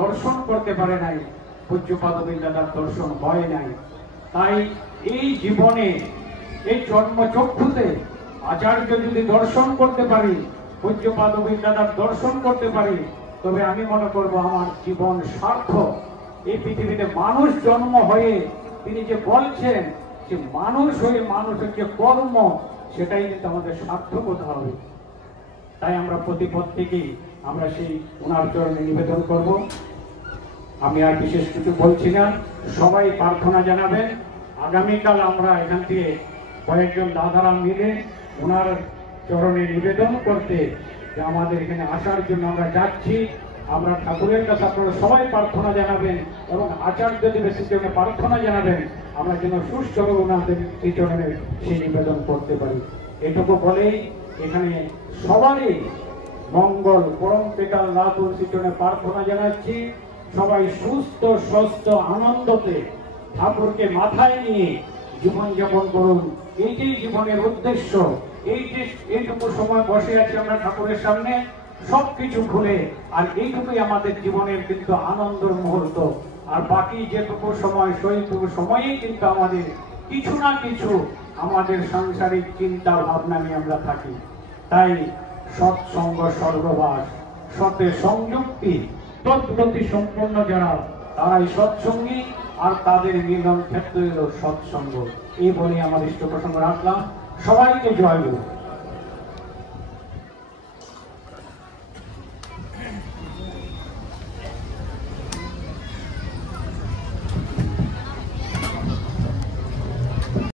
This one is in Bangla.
দর্শন করতে পারে নাই, পূজ্যপাদ দাদার দর্শন হয় নাই। তাই এই জীবনে এই জন্মচক্ষুতে আচার্য যদি দর্শন করতে পারি, পূজ্যপাদ দাদার দর্শন করতে পারি, তবে আমি মনে করব আমার জীবন সার্থক। এই পৃথিবীতে মানুষ জন্ম হয়ে তিনি যে বলছেন যে মানুষ হয়ে মানুষের যে কর্ম, সেটাই কিন্তু আমাদের সার্থকতা হবে। তাই আমরা প্রতিপত্তিকেই আমরা সেই ওনার চরণে নিবেদন করব। আমি আর বিশেষ কিছু বলছি না, সবাই প্রার্থনা জানাবেন। আগামীকাল আমরা এখান থেকে কয়েকজন দাদারা মিলে ওনার চরণে নিবেদন করতে যে আমাদের এখানে আসার জন্য আমরা যাচ্ছি। আমরা ঠাকুরের কাছে আপনারা সবাই প্রার্থনা জানাবেন এবং আচার্য দিবসের জন্য প্রার্থনা জানাবেন, আমরা যেন সুস্থভাবে ওনাদের চরণে সেই নিবেদন করতে পারি। এটুকু বলেই এখানে সবারই মঙ্গল পরম পেকাল না তুলসী চরণে প্রার্থনা জানাচ্ছি। সবাই সুস্থ স্বস্থ আনন্দতে ঠাকুরকে মাথায় নিয়ে জীবনযাপন করুন। এইটাই জীবনের উদ্দেশ্য। এইটুকু সময় বসে আছি আমরা ঠাকুরের সামনে, সবকিছু ভুলে, আর এইটুকুই আমাদের জীবনের কিন্তু আনন্দের মুহূর্ত। আর বাকি যেটুকু সময় সেইটুকু সময়ই কিন্তু আমাদের কিছু না কিছু আমাদের সাংসারিক চিন্তা ভাবনা নিয়ে আমরা থাকি। তাই সৎসঙ্গ সর্ববাস, সতে সংযুক্তি তৎপ্রতি সম্পন্ন যারা, তারাই সৎসঙ্গী, আর তাদের মিলন ক্ষেত্র হল সৎসঙ্গ। এই বলে আমার ইষ্ট প্রসঙ্গ রাখলাম। সবাইকে জয় গুরু।